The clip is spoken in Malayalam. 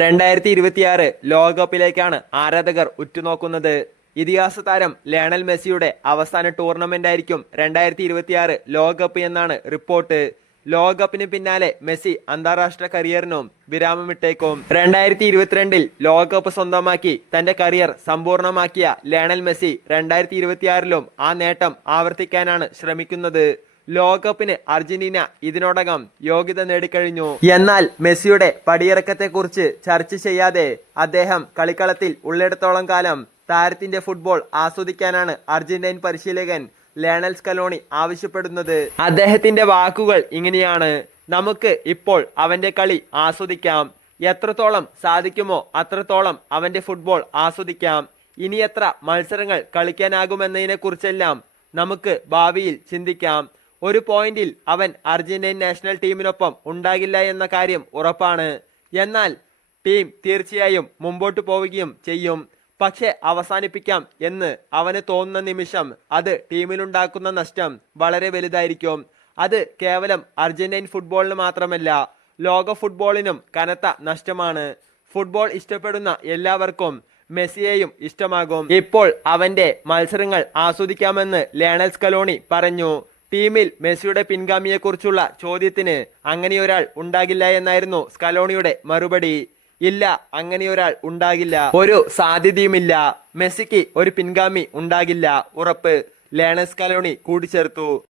രണ്ടായിരത്തി ഇരുപത്തിയാറ് ലോകകപ്പിലേക്കാണ് ആരാധകർ ഉറ്റുനോക്കുന്നത്. ഇതിഹാസ താരം ലയണൽ മെസ്സിയുടെ അവസാന ടൂർണമെന്റ് ആയിരിക്കും രണ്ടായിരത്തി ഇരുപത്തിയാറ് ലോകകപ്പ് എന്നാണ് റിപ്പോർട്ട്. ലോകകപ്പിന് പിന്നാലെ മെസ്സി അന്താരാഷ്ട്ര കരിയറിനും വിരാമമിട്ടേക്കും. രണ്ടായിരത്തി ഇരുപത്തിരണ്ടിൽ ലോകകപ്പ് സ്വന്തമാക്കി തന്റെ കരിയർ സമ്പൂർണമാക്കിയ ലയണൽ മെസ്സി രണ്ടായിരത്തി ഇരുപത്തിയാറിലും ആ നേട്ടം ആവർത്തിക്കാനാണ് ശ്രമിക്കുന്നത്. ലോകകപ്പിന് അർജന്റീന ഇതിനോടകം യോഗ്യത നേടിക്കഴിഞ്ഞു. എന്നാൽ മെസ്സിയുടെ പടിയിറക്കത്തെക്കുറിച്ച് ചർച്ച ചെയ്യാതെ അദ്ദേഹം കളിക്കളത്തിൽ ഉള്ളിടത്തോളം കാലം താരത്തിന്റെ ഫുട്ബോൾ ആസ്വദിക്കാനാണ് അർജന്റീൻ പരിശീലകൻ ലയണൽ സ്കലോണി ആവശ്യപ്പെടുന്നത്. അദ്ദേഹത്തിന്റെ വാക്കുകൾ ഇങ്ങനെയാണ്. നമുക്ക് ഇപ്പോൾ അവന്റെ കളി ആസ്വദിക്കാം. എത്രത്തോളം സാധിക്കുമോ അത്രത്തോളം അവന്റെ ഫുട്ബോൾ ആസ്വദിക്കാം. ഇനി എത്ര മത്സരങ്ങൾ കളിക്കാനാകുമെന്നതിനെ കുറിച്ചെല്ലാം നമുക്ക് ഭാവിയിൽ ചിന്തിക്കാം. ഒരു പോയിന്റിൽ അവൻ അർജന്റീൻ നാഷണൽ ടീമിനൊപ്പം ഉണ്ടാകില്ല എന്ന കാര്യം ഉറപ്പാണ്. എന്നാൽ ടീം തീർച്ചയായും മുമ്പോട്ട് പോവുകയും ചെയ്യും. പക്ഷെ അവസാനിപ്പിക്കാം എന്ന് അവന് തോന്നുന്ന നിമിഷം അത് ടീമിലുണ്ടാക്കുന്ന നഷ്ടം വളരെ വലുതായിരിക്കും. അത് കേവലം അർജന്റീൻ ഫുട്ബോളിന് മാത്രമല്ല ലോക ഫുട്ബോളിനും കനത്ത നഷ്ടമാണ്. ഫുട്ബോൾ ഇഷ്ടപ്പെടുന്ന എല്ലാവർക്കും മെസ്സിയെയും ഇഷ്ടമാകും. ഇപ്പോൾ അവന്റെ മത്സരങ്ങൾ ആസ്വദിക്കാമെന്ന് ലേണൽസ് കലോണി പറഞ്ഞു. ടീമിൽ മെസ്സിയുടെ പിൻഗാമിയെക്കുറിച്ചുള്ള ചോദ്യത്തിന് അങ്ങനെയൊരാൾ ഉണ്ടാകില്ല എന്നായിരുന്നു സ്കലോണിയുടെ മറുപടി. ഇല്ല അങ്ങനെയൊരാൾ ഉണ്ടാകില്ല. ഒരു സാധ്യതയുമില്ല. മെസ്സിക്ക് ഒരു പിൻഗാമി ഉണ്ടാകില്ല. ഉറപ്പ്. ലേണസ് കലോണി കൂട്ടിച്ചേർത്തു.